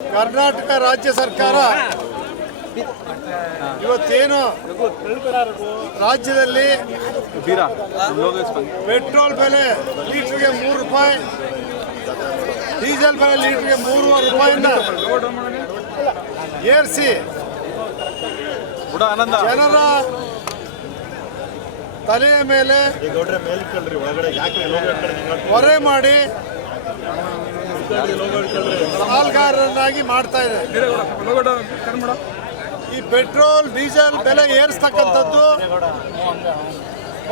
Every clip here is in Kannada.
ಕರ್ನಾಟಕ ರಾಜ್ಯ ಸರ್ಕಾರ ಇವತ್ತೇನು ರಾಜ್ಯದಲ್ಲಿ ಪೆಟ್ರೋಲ್ ಬೆಲೆ ಲೀಟ್ರಿಗೆ ಮೂರು ರೂಪಾಯಿ ಡೀಸೆಲ್ ಬೆಲೆ ಲೀಟ್ರಿಗೆ ಮೂರುವರೆ ರೂಪಾಯಿನ ಏರಿಸಿ ಜನರ ತಲೆಯ ಮೇಲೆ ಹೊರೆ ಮಾಡಿ ಸಾಲ್ಗಾರರನ್ನಾಗಿ ಮಾಡ್ತಾ ಇದೆ. ಈ ಪೆಟ್ರೋಲ್, ಡೀಸೆಲ್ ಬೆಲೆ ಏರಿಸ್ತಕ್ಕಂಥದ್ದು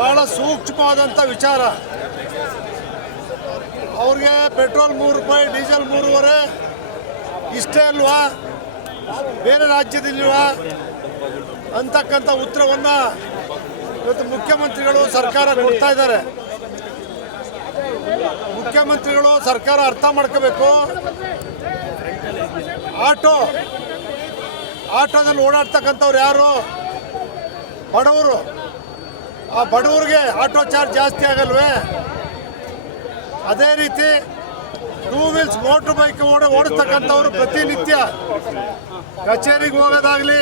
ಬಹಳ ಸೂಕ್ಷ್ಮವಾದಂಥ ವಿಚಾರ. ಅವ್ರಿಗೆ ಪೆಟ್ರೋಲ್ ಮೂರು ರೂಪಾಯಿ, ಡೀಸೆಲ್ ಮೂರುವರೆ, ಇಷ್ಟೇ ಅಲ್ವಾ? ಬೇರೆ ರಾಜ್ಯದಲ್ಲಿಲ್ವಾ ಅಂತಕ್ಕಂಥ ಉತ್ತರವನ್ನು ಇವತ್ತು ಮುಖ್ಯಮಂತ್ರಿಗಳು ಸರ್ಕಾರ ಕೊಡ್ತಾ ಇದ್ದಾರೆ. ಮುಖ್ಯಮಂತ್ರಿಗಳು ಸರ್ಕಾರ ಅರ್ಥ ಮಾಡ್ಕೋಬೇಕು. ಆಟೋ, ಆಟೋದಲ್ಲಿ ಓಡಾಡ್ತಕ್ಕಂಥವ್ರು ಯಾರು? ಬಡವರು. ಆ ಬಡವರಿಗೆ ಆಟೋ ಚಾರ್ಜ್ ಜಾಸ್ತಿ ಆಗಲ್ವೇ? ಅದೇ ರೀತಿ ಟೂ ವೀಲ್ಸ್ ಮೋಟ್ರ್ ಬೈಕ್ ಓಡ, ಓಡಿಸ್ತಕ್ಕಂಥವ್ರು ಪ್ರತಿನಿತ್ಯ ಕಚೇರಿಗೆ ಹೋಗೋದಾಗ್ಲಿ,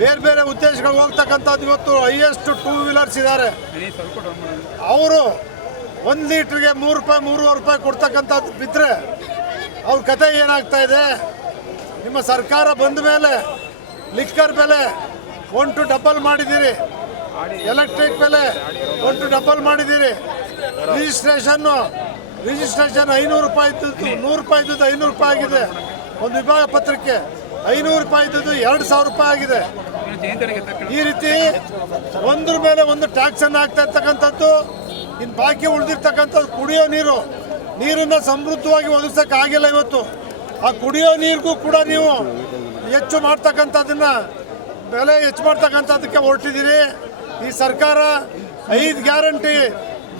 ಬೇರೆ ಬೇರೆ ಉದ್ದೇಶಗಳಿಗೆ ಹೋಗ್ತಕ್ಕಂಥದ್ದು ಇವತ್ತು ಹೈಯೆಸ್ಟ್ ಟೂ ವೀಲರ್ಸ್ ಇದ್ದಾರೆ. ಅವರು ಒಂದು ಲೀಟ್ರಿಗೆ ಮೂರು ರೂಪಾಯಿ, ಮೂರುವರೆ ರೂಪಾಯಿ ಕೊಡ್ತಕ್ಕಂಥದ್ದು ಬಿದ್ದರೆ ಅವ್ರ ಕತೆ ಏನಾಗ್ತಾ ಇದೆ? ನಿಮ್ಮ ಸರ್ಕಾರ ಬಂದ ಮೇಲೆ ಲಿಕ್ಕರ್ ಬೆಲೆ ಒನ್ ಟು ಡಬಲ್ ಮಾಡಿದ್ದೀರಿ. ಎಲೆಕ್ಟ್ರಿಕ್ ಬೆಲೆ ಒನ್ ಟು ಡಬಲ್ ಮಾಡಿದ್ದೀರಿ. ರಿಜಿಸ್ಟ್ರೇಷನ್ನು, ರಿಜಿಸ್ಟ್ರೇಷನ್ ಐನೂರು ರೂಪಾಯಿ ಇದ್ದದ್ದು, ನೂರು ರೂಪಾಯಿ ಇದ್ದದ್ದು ಐನೂರು ರೂಪಾಯಿ ಆಗಿದೆ. ಒಂದು ವಿಭಾಗ ಪತ್ರಕ್ಕೆ ಐನೂರು ರೂಪಾಯಿ ಇದ್ದದ್ದು ಎರಡು ಸಾವಿರ ರೂಪಾಯಿ ಆಗಿದೆ. ಈ ರೀತಿ ಒಂದ್ರ ಮೇಲೆ ಒಂದು ಟ್ಯಾಕ್ಸನ್ನು ಹಾಕ್ತಾ ಇರ್ತಕ್ಕಂಥದ್ದು ಇನ್ನು ಬಾಕಿ ಉಳಿದಿರ್ತಕ್ಕಂಥದ್ದು ಕುಡಿಯೋ ನೀರು, ನೀರನ್ನು ಸಮೃದ್ಧವಾಗಿ ಒದಗಿಸಕ್ಕೆ ಆಗಿಲ್ಲ ಇವತ್ತು. ಆ ಕುಡಿಯೋ ನೀರಿಗೂ ಕೂಡ ನೀವು ಹೆಚ್ಚು ಮಾಡ್ತಕ್ಕಂಥದ್ದನ್ನ ಬೆಲೆ ಹೆಚ್ಚು ಮಾಡ್ತಕ್ಕಂಥದ್ದಕ್ಕೆ ಹೊರಟಿದ್ದೀರಿ. ಈ ಸರ್ಕಾರ ಐದು ಗ್ಯಾರಂಟಿ,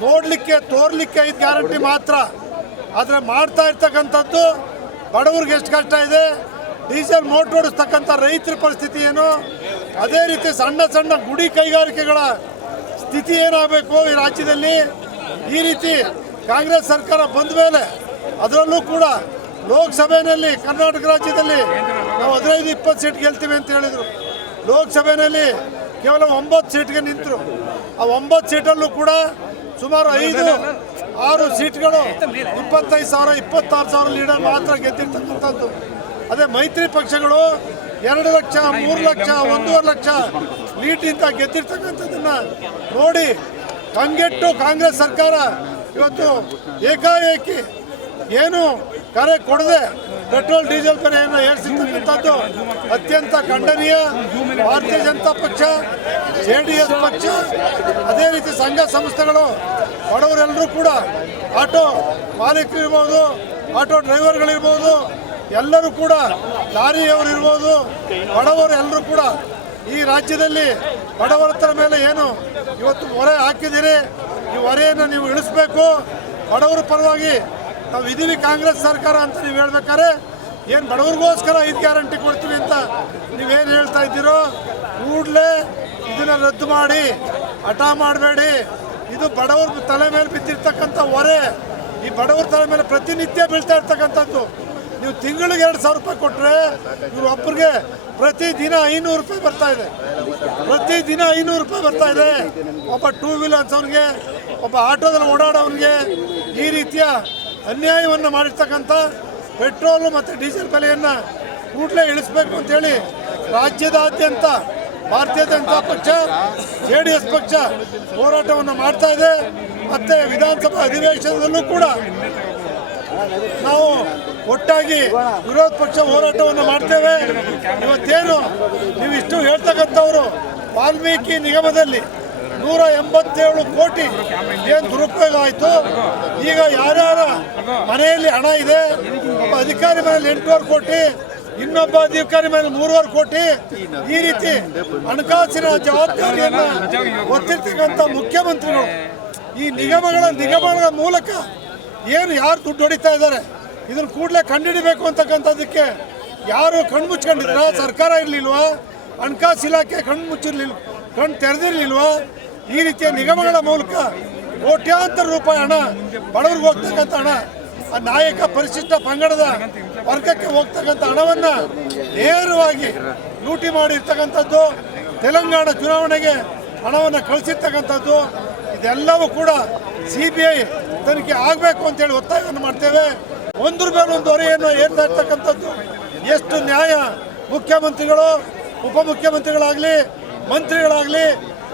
ನೋಡಲಿಕ್ಕೆ, ತೋರ್ಲಿಕ್ಕೆ ಐದು ಗ್ಯಾರಂಟಿ ಮಾತ್ರ. ಆದರೆ ಮಾಡ್ತಾ ಇರ್ತಕ್ಕಂಥದ್ದು ಬಡವ್ರಿಗೆ ಎಷ್ಟು ಕಷ್ಟ ಇದೆ. ಡೀಸೆಲ್ ಮೋಟ್ರ್ ಓಡಿಸ್ತಕ್ಕಂಥ ರೈತರ ಪರಿಸ್ಥಿತಿ ಏನು? ಅದೇ ರೀತಿ ಸಣ್ಣ ಸಣ್ಣ ಗುಡಿ ಕೈಗಾರಿಕೆಗಳ ಸ್ಥಿತಿ ಏನಾಗಬೇಕು ಈ ರಾಜ್ಯದಲ್ಲಿ? ಈ ರೀತಿ ಕಾಂಗ್ರೆಸ್ ಸರ್ಕಾರ ಬಂದ ಮೇಲೆ ಅದರಲ್ಲೂ ಕೂಡ ಲೋಕಸಭೆಯಲ್ಲಿ ಕರ್ನಾಟಕ ರಾಜ್ಯದಲ್ಲಿ ನಾವು ಹದಿನೈದು, ಇಪ್ಪತ್ತು ಸೀಟ್ ಗೆಲ್ತೀವಿ ಅಂತ ಹೇಳಿದರು. ಲೋಕಸಭೆಯಲ್ಲಿ ಕೇವಲ ಒಂಬತ್ತು ಸೀಟ್ಗೆ ನಿಂತರು. ಆ ಒಂಬತ್ತು ಸೀಟಲ್ಲೂ ಕೂಡ ಸುಮಾರು ಐದು, ಆರು ಸೀಟ್ಗಳು ಇಪ್ಪತ್ತೈದು ಸಾವಿರ, ಇಪ್ಪತ್ತಾರು ಸಾವಿರ ಲೀಡರ್ ಮಾತ್ರ ಗೆದ್ದಿರ್ತಕ್ಕಂಥದ್ದು. ಅದೇ ಮೈತ್ರಿ ಪಕ್ಷಗಳು ಎರಡು ಲಕ್ಷ, ಮೂರು ಲಕ್ಷ, ಒಂದೂವರೆ ಲಕ್ಷ ಲೀಟಿಂದ ಗೆದ್ದಿರ್ತಕ್ಕಂಥದ್ದನ್ನ ನೋಡಿ ಕಂಗೆಟ್ಟು ಕಾಂಗ್ರೆಸ್ ಸರ್ಕಾರ ಇವತ್ತು ಏಕಾಏಕಿ ಏನು ಕರೆ ಕೊಡದೆ ಪೆಟ್ರೋಲ್, ಡೀಸೆಲ್ ಬೆಲೆಯನ್ನು ಏರಿಸಿರ್ತಕ್ಕಂಥದ್ದು ಅತ್ಯಂತ ಖಂಡನೀಯ. ಭಾರತೀಯ ಜನತಾ ಪಕ್ಷ, ಜೆ ಡಿ ಎಸ್ ಪಕ್ಷ, ಅದೇ ರೀತಿ ಸಂಘ ಸಂಸ್ಥೆಗಳು, ಬಡವರೆಲ್ಲರೂ ಕೂಡ ಆಟೋ ಮಾಲೀಕರಿರ್ಬೋದು, ಆಟೋ ಡ್ರೈವರ್ಗಳಿರ್ಬೋದು, ಎಲ್ಲರೂ ಕೂಡ ಲಾರಿಯವರು ಇರ್ಬೋದು ಬಡವರು ಎಲ್ಲರೂ ಕೂಡ ಈ ರಾಜ್ಯದಲ್ಲಿ ಬಡವರತರ ಮೇಲೆ ಏನು ಇವತ್ತು ಹೊರೆ ಹಾಕಿದ್ದೀರಿ, ಈ ಹೊರೆಯನ್ನು ನೀವು ಇಳಿಸ್ಬೇಕು. ಬಡವರ ಪರವಾಗಿ ನಾವು ಇದೀವಿ ಕಾಂಗ್ರೆಸ್ ಸರ್ಕಾರ ಅಂತ ನೀವು ಹೇಳ್ಬೇಕಾದ್ರೆ, ಏನು ಬಡವರಿಗೋಸ್ಕರ ಐದು ಗ್ಯಾರಂಟಿ ಕೊಡ್ತೀವಿ ಅಂತ ನೀವೇನು ಹೇಳ್ತಾ ಇದ್ದೀರೋ, ಕೂಡಲೇ ಇದನ್ನು ರದ್ದು ಮಾಡಿ, ಹಠ ಮಾಡಬೇಡಿ. ಇದು ಬಡವ್ರ ತಲೆ ಮೇಲೆ ಬಿದ್ದಿರ್ತಕ್ಕಂಥ ಹೊರೆ. ಈ ಬಡವರ ತಲೆ ಮೇಲೆ ಪ್ರತಿನಿತ್ಯ ಬೀಳ್ತಾ ಇರ್ತಕ್ಕಂಥದ್ದು. ನೀವು ತಿಂಗಳಿಗೆ ಎರಡು ಸಾವಿರ ರೂಪಾಯಿ ಕೊಟ್ಟರೆ ಇವ್ರು ಒಬ್ಬರಿಗೆ ಪ್ರತಿ ದಿನ ಐನೂರು ರೂಪಾಯಿ ಬರ್ತಾ ಇದೆ. ಪ್ರತಿ ದಿನ ಐನೂರು ರೂಪಾಯಿ ಬರ್ತಾ ಇದೆ. ಒಬ್ಬ ಟೂ ವೀಲರ್ಸ್ ಅವ್ನಿಗೆ ಒಬ್ಬ ಆಟೋದಲ್ಲಿ ಓಡಾಡೋವ್ರಿಗೆ ಈ ರೀತಿಯ ಅನ್ಯಾಯವನ್ನು ಮಾಡಿರ್ತಕ್ಕಂಥ ಪೆಟ್ರೋಲು ಮತ್ತು ಡೀಸೆಲ್ ಬೆಲೆಯನ್ನು ಕೂಡಲೇ ಇಳಿಸ್ಬೇಕು ಅಂತೇಳಿ ರಾಜ್ಯದಾದ್ಯಂತ ಭಾರತೀಯ ಜನತಾ ಪಕ್ಷ ಜೆ ಡಿ ಎಸ್ ಪಕ್ಷ ಹೋರಾಟವನ್ನು ಮಾಡ್ತಾ ಇದೆ. ಮತ್ತು ವಿಧಾನಸಭಾ ಅಧಿವೇಶನದಲ್ಲೂ ಕೂಡ ನಾವು ಒಟ್ಟಾಗಿ ವಿರೋಧ ಪಕ್ಷ ಹೋರಾಟವನ್ನು ಮಾಡ್ತೇವೆ. ಇವತ್ತೇನು ನೀವು ಇಷ್ಟು ಹೇಳ್ತಕ್ಕಂಥವ್ರು ವಾಲ್ಮೀಕಿ ನಿಗಮದಲ್ಲಿ ನೂರ ಎಂಬತ್ತೇಳು ಕೋಟಿ ಏನು ದುರುಪಯೋಗ ಆಯಿತು? ಈಗ ಯಾರ್ಯಾರ ಮನೆಯಲ್ಲಿ ಹಣ ಇದೆ? ಒಬ್ಬ ಅಧಿಕಾರಿ ಮನೆಯಲ್ಲಿ ಎಂಟುವರೆ ಕೋಟಿ, ಇನ್ನೊಬ್ಬ ಅಧಿಕಾರಿ ಮೇಲೆ ಮೂರುವರೆ ಕೋಟಿ. ಈ ರೀತಿ ಹಣಕಾಸಿನ ಜವಾಬ್ದಾರಿಯನ್ನು ಹೊತ್ತಿರ್ತಕ್ಕಂಥ ಮುಖ್ಯಮಂತ್ರಿಗಳು ಈ ನಿಗಮಗಳ ನಿಗಮಗಳ ಮೂಲಕ ಏನು ಯಾರು ದುಡ್ಡು ಹೊಡಿತಾ ಇದ್ದಾರೆ? ಇದನ್ನು ಕೂಡಲೇ ಕಂಡುಹಿಡಿಬೇಕು ಅಂತಕ್ಕಂಥದ್ದಕ್ಕೆ ಯಾರು ಕಣ್ಣು ಮುಚ್ಕೊಂಡಿದ್ರ? ಸರ್ಕಾರ ಇರಲಿಲ್ವಾ? ಹಣಕಾಸು ಇಲಾಖೆ ಕಣ್ಣು ಮುಚ್ಚಿರ್ಲಿಲ್ಲ ಕಣ್ಣು ತೆರೆದಿರ್ಲಿಲ್ವಾ? ಈ ರೀತಿಯ ನಿಗಮಗಳ ಮೂಲಕ ಕೋಟ್ಯಾಂತರ ರೂಪಾಯಿ ಹಣ ಬಡವರಿಗೆ ಹೋಗ್ತಕ್ಕಂಥ ಹಣ, ಆ ನಾಯಕ ಪರಿಶಿಷ್ಟ ಪಂಗಡದ ವರ್ಗಕ್ಕೆ ಹೋಗ್ತಕ್ಕಂಥ ಹಣವನ್ನು ನೇರವಾಗಿ ಲೂಟಿ ಮಾಡಿರ್ತಕ್ಕಂಥದ್ದು, ತೆಲಂಗಾಣ ಚುನಾವಣೆಗೆ ಹಣವನ್ನು ಕಳಿಸಿರ್ತಕ್ಕಂಥದ್ದು ಇದೆಲ್ಲವೂ ಕೂಡ ಸಿ ಬಿ ಐ ತನಿಖೆ ಆಗಬೇಕು ಅಂತೇಳಿ ಒತ್ತಾಯವನ್ನು ಮಾಡ್ತೇವೆ. ಒಂದ್ರ ಮೇಲೆ ಒಂದು ಹೊರೆಯನ್ನು ಏರ್ತಾ ಇರ್ತಕ್ಕಂಥದ್ದು ಎಷ್ಟು ನ್ಯಾಯ? ಮುಖ್ಯಮಂತ್ರಿಗಳು, ಉಪಮುಖ್ಯಮಂತ್ರಿಗಳಾಗಲಿ, ಮಂತ್ರಿಗಳಾಗಲಿ,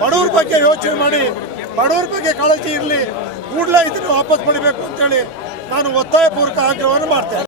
ಬಡವ್ರ ಬಗ್ಗೆ ಯೋಚನೆ ಮಾಡಿ, ಬಡವ್ರ ಬಗ್ಗೆ ಕಾಳಜಿ ಇರಲಿ, ಕೂಡಲೇ ಇದನ್ನು ವಾಪಸ್ ಪಡಿಬೇಕು ಅಂತೇಳಿ ನಾನು ಒತ್ತಾಯಪೂರ್ವಕ ಆಗ್ರಹವನ್ನು ಮಾಡ್ತೇನೆ.